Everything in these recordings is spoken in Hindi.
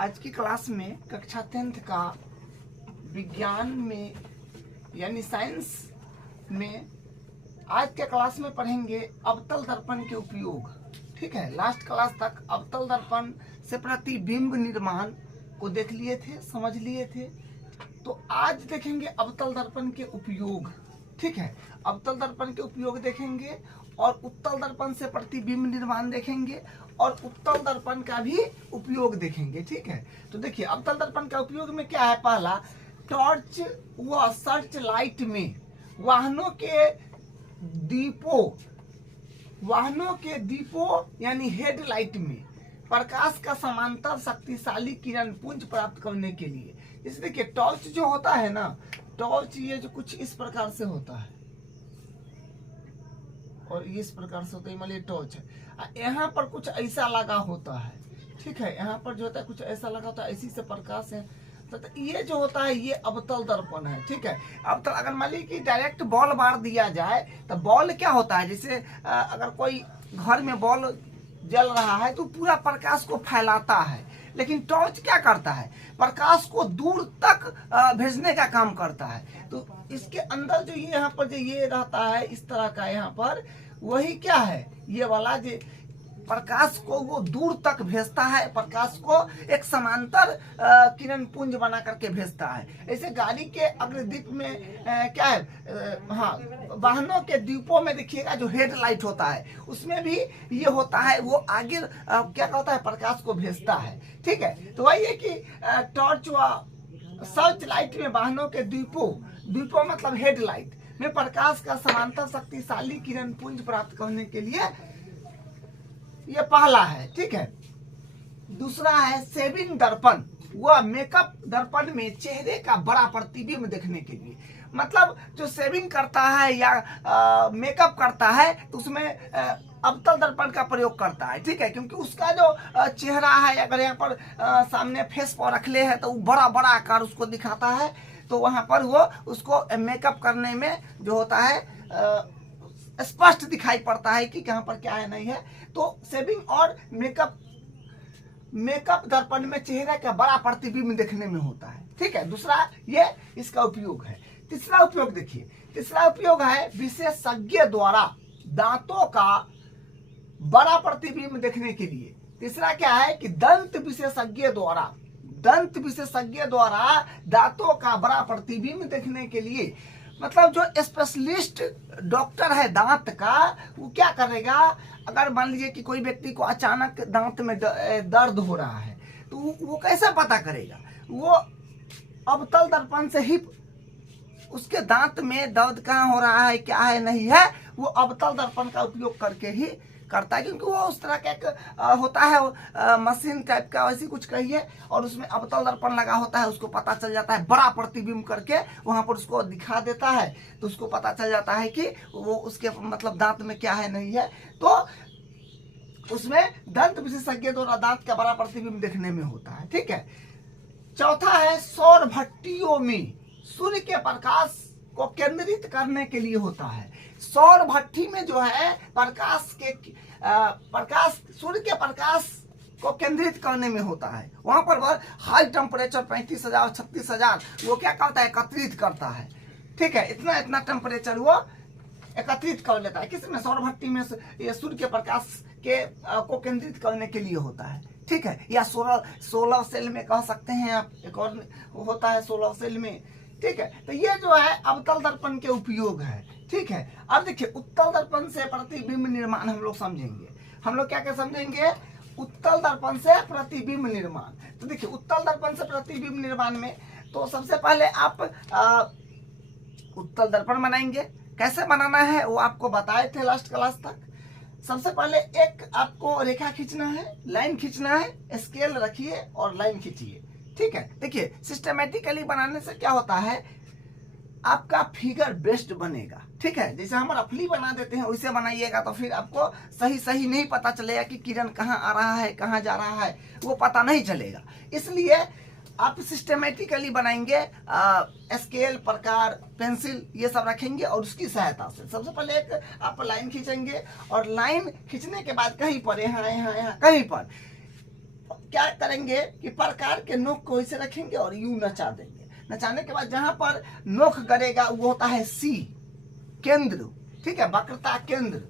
आज की क्लास में कक्षा 10th का विज्ञान में यानी साइंस में आज के क्लास में पढ़ेंगे अवतल दर्पण के उपयोग। ठीक है, लास्ट क्लास तक अवतल दर्पण से प्रतिबिंब निर्माण को देख लिए थे, समझ लिए थे। तो आज देखेंगे अवतल दर्पण के उपयोग। ठीक है, अवतल दर्पण के उपयोग देखेंगे और उत्तल दर्पण से प्रतिबिंब निर्माण देखेंगे और उत्तल दर्पण का भी उपयोग देखेंगे। ठीक है, तो देखिए अवतल दर्पण का उपयोग में क्या है। पहला, टॉर्च व सर्च लाइट में वाहनों के दीपों यानी हेडलाइट में प्रकाश का समांतर शक्तिशाली किरण पुंज प्राप्त करने के लिए। जैसे देखिए टॉर्च जो होता है ना, टॉर्च ये जो कुछ इस प्रकार से होता है और ये इस प्रकार से होता है, मान लीजिए टॉर्च है, यहाँ पर कुछ ऐसा लगा होता है। ठीक है, यहाँ पर जो होता है कुछ ऐसा लगा होता है, ऐसी से प्रकाश है। तो ये जो होता है ये अवतल दर्पण है। ठीक है, अवतल अगर मान लीजिए कि डायरेक्ट बॉल मार दिया जाए तो बॉल क्या होता है, जैसे अगर कोई घर में बॉल जल रहा है तो पूरा प्रकाश को फैलाता है, लेकिन टॉर्च क्या करता है, प्रकाश को दूर तक भेजने का काम करता है। तो इसके अंदर जो ये यहाँ पर जो ये रहता है इस तरह का, यहाँ पर वही क्या है, ये वाला जो प्रकाश को वो दूर तक भेजता है, प्रकाश को एक समांतर किरण पुंज बना करके भेजता है। ऐसे गाड़ी के अग्रदीप में क्या है, हाँ, वाहनों के दीपों में देखिएगा जो हेडलाइट होता है उसमें भी ये होता है, वो आगे क्या होता है, प्रकाश को भेजता है। ठीक है, तो वही है कि टॉर्च व सर्च लाइट में वाहनों के दीपों मतलब हेडलाइट में प्रकाश का समांतर शक्तिशाली किरण पुंज प्राप्त करने के लिए, ये पहला है। ठीक है, दूसरा है शेविंग दर्पण व मेकअप दर्पण में चेहरे का बड़ा प्रतिबिंब देखने के लिए। मतलब जो शेविंग करता है या मेकअप करता है तो उसमें अवतल दर्पण का प्रयोग करता है। ठीक है, क्योंकि उसका जो चेहरा है अगर यहाँ पर सामने फेस पर रख ले है तो वो बड़ा बड़ा आकार उसको दिखाता है, तो वहां पर वो उसको मेकअप करने में जो होता है स्पष्ट दिखाई पड़ता है कि कहां पर क्या है नहीं है। तो शेविंग और मेकअप दर्पण में चेहरे का बड़ा प्रतिबिंब देखने में होता है। ठीक है, दूसरा ये इसका उपयोग है। तीसरा उपयोग देखिए, तीसरा उपयोग है विशेषज्ञ द्वारा दांतों का बड़ा प्रतिबिंब देखने के लिए। तीसरा क्या है कि दंत विशेषज्ञ द्वारा दांतों का बड़ा प्रतिबिंब देखने के लिए। मतलब जो स्पेशलिस्ट डॉक्टर है दांत का, वो क्या करेगा, अगर मान लीजिए कि कोई व्यक्ति को अचानक दांत में दर्द हो रहा है तो वो कैसे पता करेगा, वो अवतल दर्पण से ही उसके दांत में दर्द कहाँ हो रहा है क्या है नहीं है, वो अवतल दर्पण का उपयोग करके ही करता है। क्योंकि वो उस तरह का एक होता है मशीन टाइप का, वैसी कुछ कहिए, और उसमें अवतल दर्पण लगा होता है, उसको पता चल जाता है, बड़ा प्रतिबिंब करके वहां पर उसको दिखा देता है, तो उसको पता चल जाता है कि वो उसके मतलब दांत में क्या है नहीं है। तो उसमें दंत विशेषज्ञ द्वारा दांत का बड़ा प्रतिबिंब देखने में होता है। ठीक है, चौथा है सौर भट्टियों में सूर्य के प्रकाश को केंद्रित करने के लिए होता है। सौर भट्टी में जो है सूर्य के प्रकाश को केंद्रित करने में होता है। वहां पर वह हाई टेम्परेचर 35,000 36,000 वो क्या करता है, एकत्रित करता है। ठीक है, इतना टेम्परेचर वो एकत्रित कर लेता है। किसमें, सौर भट्टी में ये सूर्य के प्रकाश के को केंद्रित करने के लिए होता है। ठीक है, या सोलर सेल में कह सकते हैं आप, एक और होता है सोलर सेल में। ठीक है, तो ये जो है अवतल दर्पण के उपयोग है। ठीक है, अब देखिए उत्तल दर्पण से प्रतिबिंब निर्माण हम लोग समझेंगे। हम लोग क्या समझेंगे, उत्तल दर्पण से प्रतिबिंब निर्माण। तो देखिए उत्तल दर्पण से प्रतिबिंब निर्माण में तो सबसे पहले आप उत्तल दर्पण बनाएंगे। कैसे बनाना है वो आपको बताए थे लास्ट क्लास तक। सबसे पहले एक आपको रेखा खींचना है, लाइन खींचना है, स्केल रखिए और लाइन खींचिए। ठीक है, देखिए सिस्टमेटिकली बनाने से क्या होता है, आपका फिगर बेस्ट बनेगा। ठीक है, जैसे हम रफली बना देते हैं वैसे बनाइएगा तो फिर आपको सही नहीं पता चलेगा कि किरण कहाँ आ रहा है कहाँ जा रहा है, वो पता नहीं चलेगा। इसलिए आप सिस्टमेटिकली बनाएंगे, स्केल, प्रकार, पेंसिल ये सब रखेंगे और उसकी सहायता से सबसे पहले एक आप लाइन खींचेंगे और लाइन खींचने के बाद कहीं पर यहाँ कहीं पर क्या करेंगे कि प्रकार के नोक को ऐसे रखेंगे और यूं नचा देंगे। नचाने के बाद जहां पर नोक गरेगा वो होता है सी, केंद्र, ठीक है, वक्रता केंद्र,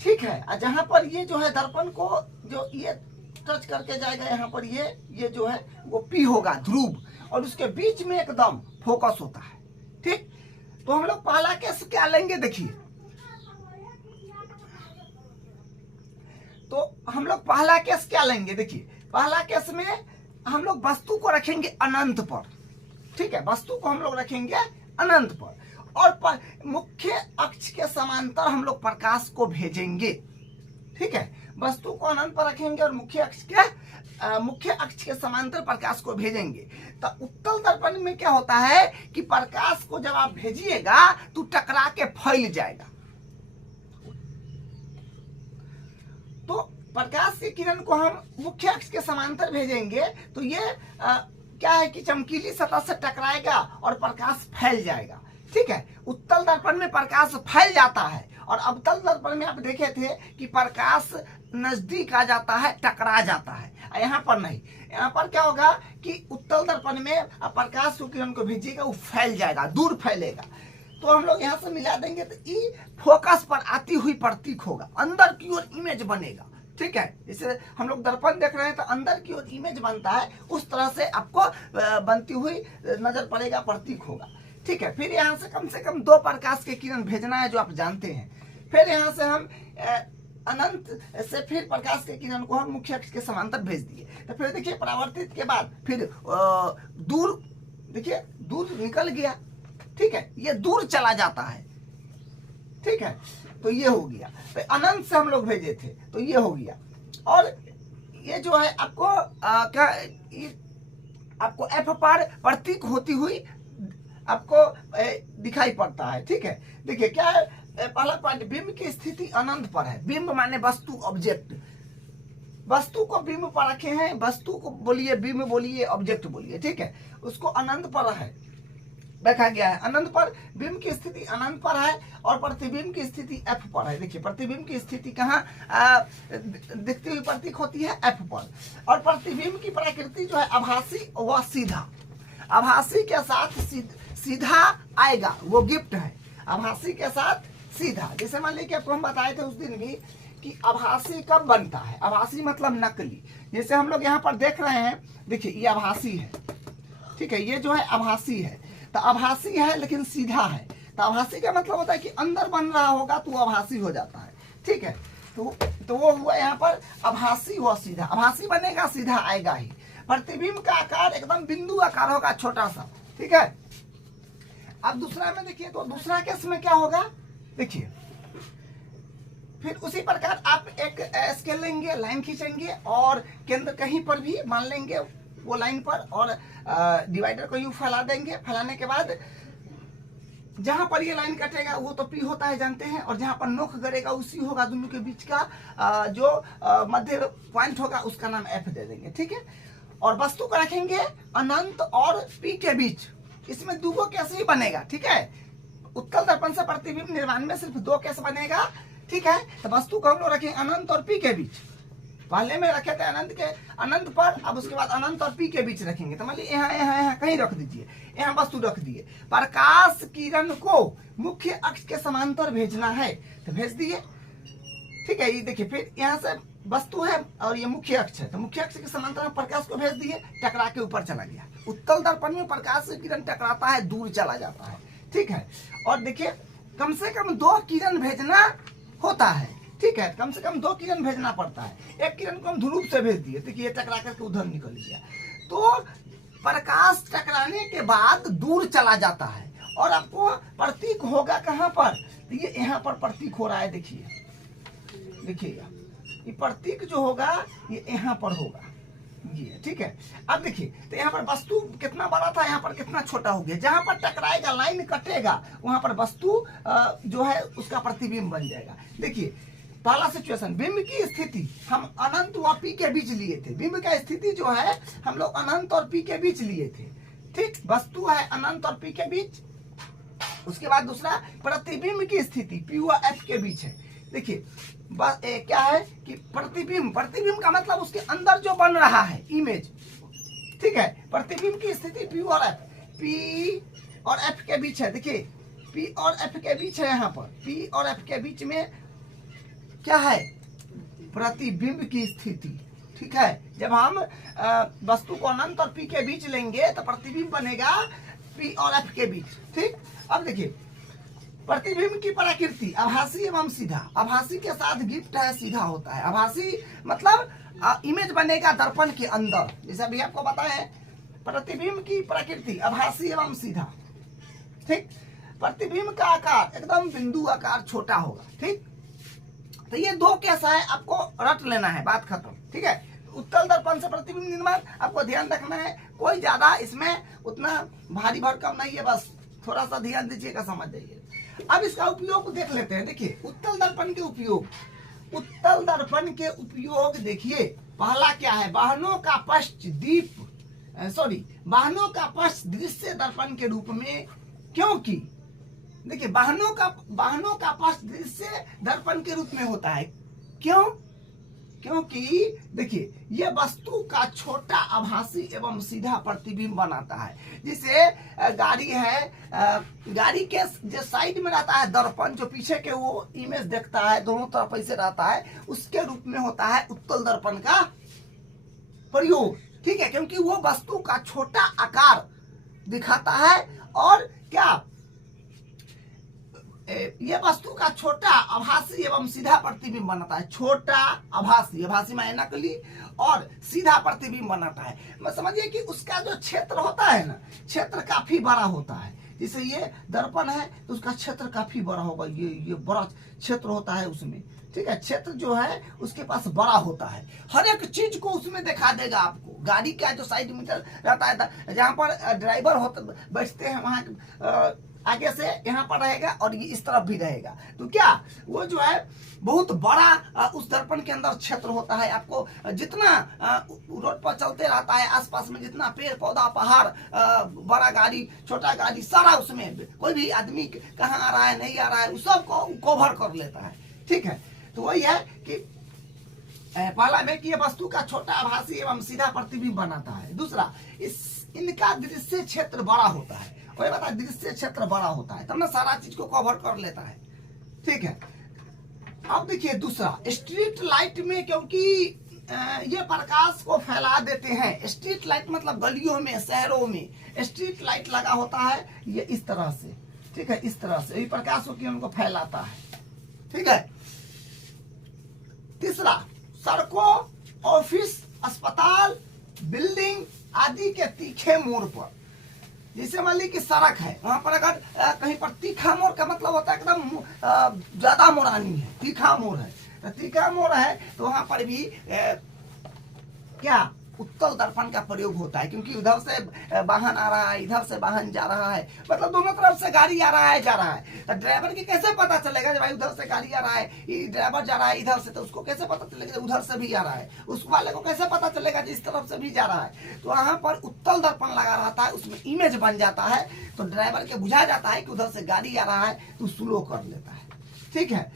ठीक है। और जहां पर ये जो है दर्पण को जो ये टच करके जाएगा, यहाँ पर ये जो है वो पी होगा, ध्रुव, और उसके बीच में एकदम फोकस होता है, ठीक। तो हम लोग पहला केस क्या लेंगे, देखिए, तो हम लोग पहला केस क्या लेंगे, देखिए, पहला केस में हम लोग वस्तु को रखेंगे अनंत पर, ठीक है, वस्तु को हम लोग रखेंगे अनंत पर, और मुख्य अक्ष के समांतर हम लोग प्रकाश को भेजेंगे, ठीक है। वस्तु को अनंत पर रखेंगे और मुख्य अक्ष के समांतर प्रकाश को भेजेंगे। तो उत्तल दर्पण में क्या होता है कि प्रकाश को जब आप भेजिएगा तो टकरा के फैल जाएगा। तो प्रकाश की किरण को हम मुख्य अक्ष के समांतर भेजेंगे तो ये क्या है कि चमकीली सतह से टकराएगा और प्रकाश फैल जाएगा, ठीक है। उत्तल दर्पण में प्रकाश फैल जाता है और अवतल दर्पण में आप देखे थे कि प्रकाश नजदीक आ जाता है, टकरा जाता है। यहाँ पर नहीं, यहाँ पर क्या होगा कि उत्तल दर्पण में आप प्रकाश की किरण को भेजिएगा, वो फैल जाएगा, दूर फैलेगा। तो हम लोग यहाँ से मिला देंगे तो ई फोकस पर आती हुई प्रतीक होगा, अंदर की ओर इमेज बनेगा, ठीक है। जैसे हम लोग दर्पण देख रहे हैं तो अंदर की ओर इमेज बनता है, उस तरह से आपको बनती हुई नजर पड़ेगा, प्रतीक होगा, ठीक है। फिर यहाँ से कम 2 प्रकाश के किरण भेजना है, जो आप जानते हैं। फिर यहाँ से हम अनंत से फिर प्रकाश के किरण को हम मुख्य अक्ष के समांतर भेज दिए। तो फिर देखिए परावर्तित के बाद फिर दूर, देखिए दूर निकल गया, ठीक है, ये दूर चला जाता है, ठीक है। तो ये हो गया। तो अनंत से हम लोग भेजे थे तो ये हो गया। और ये जो है आपको आपको एफ पर प्रतीक होती हुई आपको दिखाई पड़ता है, ठीक है। देखिए क्या है, पहला पॉइंट, बिंब की स्थिति अनंत पर है। बिंब माने वस्तु, ऑब्जेक्ट, वस्तु को बिंब पर रखे हैं, वस्तु को बोलिए बिंब बोलिए, ऑब्जेक्ट बोलिए, ठीक है, उसको अनंत पर है देखा गया है। अनंत पर बिंब की स्थिति अनंत पर है और प्रतिबिंब की स्थिति एफ पर है। देखिए प्रतिबिंब की स्थिति कहाँ दिखती हुई प्रतीक होती है, एफ पर। और प्रतिबिंब की प्रकृति जो है आभासी व सीधा, आभासी के साथ सीधा आएगा, वो गिफ्ट है, आभासी के साथ सीधा। जैसे मान लीजिए आपको हम बताए थे उस दिन भी कि आभासी कब बनता है, आभासी मतलब नकली। जैसे हम लोग यहाँ पर देख रहे हैं, देखिए ये आभासी है, ठीक है, ये जो है आभासी है। तो आभासी है लेकिन सीधा है, तो आभासी का मतलब होता है कि अंदर बन रहा होगा तो आभासी हो जाता है, ठीक है। तो वो हुआ यहाँ पर आभासी व सीधा, आभासी बनेगा सीधा आएगा ही। प्रतिबिंब का आकार एकदम बिंदु आकार होगा, छोटा सा, ठीक है। अब दूसरा में देखिए, तो दूसरा केस में क्या होगा, देखिए फिर उसी प्रकार आप एक स्केल लेंगे, लाइन खींचेंगे और केंद्र कहीं पर भी मान लेंगे वो लाइन पर, और डिवाइडर को यूं फैला देंगे। फैलाने के बाद जहां पर ये लाइन कटेगा वो तो पी होता है जानते हैं, और जहां पर नोक गरेगा उसी होगा, दोनों के बीच का जो मध्य पॉइंट होगा उसका नाम एफ दे देंगे, ठीक है। और वस्तु को रखेंगे अनंत और पी के बीच, इसमें 2 केस ही बनेगा, ठीक है। उत्तल दर्पण से प्रतिबिंब निर्माण में सिर्फ 2 केस बनेगा, ठीक है। तो वस्तु को हम लोग रखेंगे अनंत और पी के बीच। पहले में रखे थे अनंत पर, अब उसके बाद अनंत और पी के बीच रखेंगे। तो मान लीजिए यहाँ कहीं रख दीजिए, यहाँ वस्तु रख दिए। प्रकाश किरण को मुख्य अक्ष के समांतर भेजना है तो भेज दिए, ठीक है। ये देखिए फिर यहाँ से वस्तु है और ये मुख्य अक्ष है, तो मुख्य अक्ष के समांतर प्रकाश को भेज दिए, टकरा के ऊपर चला गया। उत्तल दर्पण में प्रकाश किरण टकराता है, दूर चला जाता है, ठीक है। और देखिए कम से कम 2 किरण भेजना होता है, ठीक है, कम से कम 2 किरण भेजना पड़ता है। एक किरण को हम ध्रुव से भेज दिए, देखिए टकरा करके उधर निकल गया, तो प्रकाश टकराने के बाद दूर चला जाता है। और आपको प्रतीक होगा कहाँ पर, तो ये यहाँ पर प्रतीक हो रहा है, देखिए ये प्रतीक जो होगा ये यहाँ पर होगा, ये, ठीक है। अब देखिए तो यहाँ पर वस्तु कितना बड़ा था, यहाँ पर कितना छोटा हो गया। जहां पर टकराएगा, लाइन कटेगा, वहां पर वस्तु जो है उसका प्रतिबिंब बन जाएगा। देखिए पहला सिचुएशन, बिंब की स्थिति हम अनंत व पी के बीच लिए थे। बिंब का स्थिति जो है हम लोग अनंत और पी के बीच लिए थे, ठीक। वस्तु है अनंत और पी के बीच। उसके बाद दूसरा प्रतिबिंब की स्थिति पी व एफ के बीच है। देखिए क्या है कि प्रतिबिंब, प्रतिबिंब का मतलब उसके अंदर जो बन रहा है इमेज, ठीक है। प्रतिबिंब की स्थिति P और F, P और F के बीच है। देखिए P और F के बीच है, यहाँ पर P और F के बीच में क्या है, प्रतिबिंब की स्थिति, ठीक है। जब हम वस्तु को अनंत और P के बीच लेंगे तो प्रतिबिंब बनेगा P और F के बीच, ठीक। अब देखिए प्रतिबिंब की प्रकृति आभासी एवं सीधा। आभासी के साथ गिफ्ट है, सीधा होता है। आभासी मतलब इमेज बनेगा दर्पण के अंदर, जैसा भी आपको बताया है। प्रतिबिंब की प्रकृति आभासी एवं सीधा, ठीक। प्रतिबिंब का आकार एकदम बिंदु आकार छोटा होगा, ठीक। तो ये दो कैसा है आपको रट लेना है, बात खत्म, ठीक है। उत्तल दर्पण से प्रतिबिंब निर्माण आपको ध्यान रखना है, कोई ज्यादा इसमें उतना भारी भरकम नहीं है, बस थोड़ा सा ध्यान दीजिएगा, समझ जाइए। अब इसका उपयोग देख लेते हैं। देखिए उत्तल दर्पण के उपयोग, उत्तल दर्पण के उपयोग देखिए, पहला क्या है, वाहनों का पश्च दीप वाहनों का पश्च दृश्य दर्पण के रूप में, क्योंकि देखिए वाहनों का पश्च दृश्य दर्पण के रूप में होता है। क्यों? क्योंकि देखिए यह वस्तु का छोटा आभासी एवं सीधा प्रतिबिंब बनाता है। जैसे गाड़ी है, गाड़ी के जो साइड में रहता है दर्पण, जो पीछे के वो इमेज देखता है, दोनों तरफ ऐसे रहता है, उसके रूप में होता है उत्तल दर्पण का प्रयोग, ठीक है। क्योंकि वो वस्तु का छोटा आकार दिखाता है और क्या, ये वस्तु का छोटा आभासी एवं सीधा प्रतिबिंब बनाता है। छोटा आभासी, आभासी माने नकली, और सीधा प्रतिबिंब बनाता है। मैं समझिए कि उसका जो क्षेत्र होता है ना, क्षेत्र काफी बड़ा होता है। जैसे ये दर्पण है तो उसका क्षेत्र काफी बड़ा होगा, ये बड़ा क्षेत्र होता है उसमें, ठीक है। क्षेत्र जो है उसके पास बड़ा होता है, हर एक चीज को उसमें दिखा देगा आपको। गाड़ी का जो साइड मीटर रहता है, जहाँ पर ड्राइवर होते बैठते हैं, वहाँ आगे से यहाँ पर रहेगा और ये इस तरफ भी रहेगा। तो क्या वो जो है बहुत बड़ा उस दर्पण के अंदर क्षेत्र होता है। आपको जितना रोड पर चलते रहता है, आसपास में जितना पेड़ पौधा, पहाड़, बड़ा गाड़ी, छोटा गाड़ी, सारा उसमें कोई भी आदमी कहाँ आ रहा है, नहीं आ रहा है, उस सब को कवर कर लेता है, ठीक है। तो वही है कि पहला में कि ये वस्तु का छोटा आभासी एवं सीधा प्रतिबिंब बनाता है। दूसरा, इनका दृश्य क्षेत्र बड़ा होता है। वही बता, दृश्य क्षेत्र बड़ा होता है तब ना सारा चीज को कवर कर लेता है, ठीक है। अब देखिए दूसरा, स्ट्रीट लाइट में क्योंकि ये प्रकाश को फैला देते हैं। स्ट्रीट लाइट मतलब गलियों में, शहरों में स्ट्रीट लाइट लगा होता है, ये इस तरह से, ठीक है, इस तरह से ये प्रकाश को उनको फैलाता है, ठीक है। तीसरा, सड़कों, ऑफिस, अस्पताल, बिल्डिंग आदि के तीखे मोड़ पर, जैसे मान ली कि सड़क है, वहां पर अगर कहीं पर तीखा मोड़ का मतलब होता है एकदम ज्यादा मोड़ानी है, तीखा मोड़ है, तो तीखा मोड़ है तो वहां पर भी क्या उत्तल दर्पण का प्रयोग होता है। क्योंकि उधर से वाहन आ रहा है, इधर से वाहन जा रहा है, मतलब दोनों तरफ से गाड़ी आ रहा है, जा रहा है, तो ड्राइवर की कैसे पता चलेगा जब भाई उधर से गाड़ी आ रहा है, ड्राइवर जा रहा है इधर से, तो उसको कैसे पता चलेगा उधर से भी आ रहा है, उस वाले को कैसे पता चलेगा जिस तरफ से भी जा रहा है। तो वहां पर उत्तल दर्पण लगा रहता है, उसमें इमेज बन जाता है, तो ड्राइवर के बुझा जाता है कि उधर से गाड़ी आ रहा है, तो स्लो कर लेता है, ठीक है।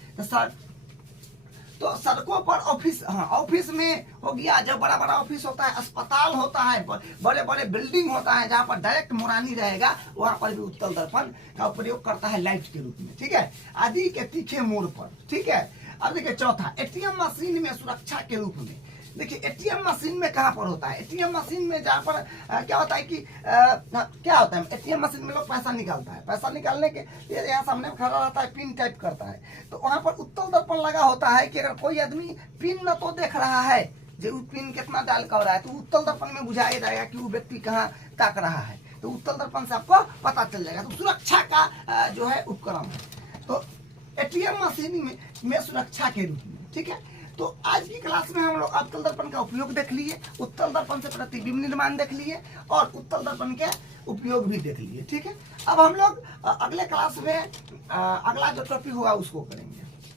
तो सड़कों पर ऑफिस, हाँ ऑफिस में हो गया, जब बड़ा बड़ा ऑफिस होता है, अस्पताल होता है, बड़े बड़े बिल्डिंग होता है जहाँ पर डायरेक्ट मुरानी रहेगा, वहां पर भी उत्तल दर्पण का प्रयोग करता है लाइट के रूप में, ठीक है, आदि के तीखे मोड़ पर, ठीक है। अब देखिए चौथा, एटीएम मशीन में सुरक्षा के रूप में। देखिए एटीएम मशीन में कहाँ पर होता है, एटीएम मशीन में जहाँ पर क्या होता है कि क्या होता है, एटीएम मशीन में लोग पैसा निकालता है, पैसा निकालने के लिए यहाँ सामने खड़ा रहता है, पिन टाइप करता है, तो वहाँ पर उत्तल दर्पण लगा होता है कि अगर कोई आदमी पिन न तो देख रहा है, जो पिन कितना डाल कर रहा है, तो उत्तल दर्पण में बुझाया जाएगा कि वो व्यक्ति कहाँ ताक रहा है, तो उत्तल दर्पण से आपको पता चल जाएगा। तो सुरक्षा का जो है उपकरण है, तो एटीएम मशीन में सुरक्षा के रूप में, ठीक है। तो आज की क्लास में हम लोग उत्तल दर्पण का उपयोग देख लिए, उत्तल दर्पण से प्रतिबिंब निर्माण देख लिए, और उत्तल दर्पण के उपयोग भी देख लिए, ठीक है। अब हम लोग अगले क्लास में अगला जो टॉपिक होगा उसको करेंगे।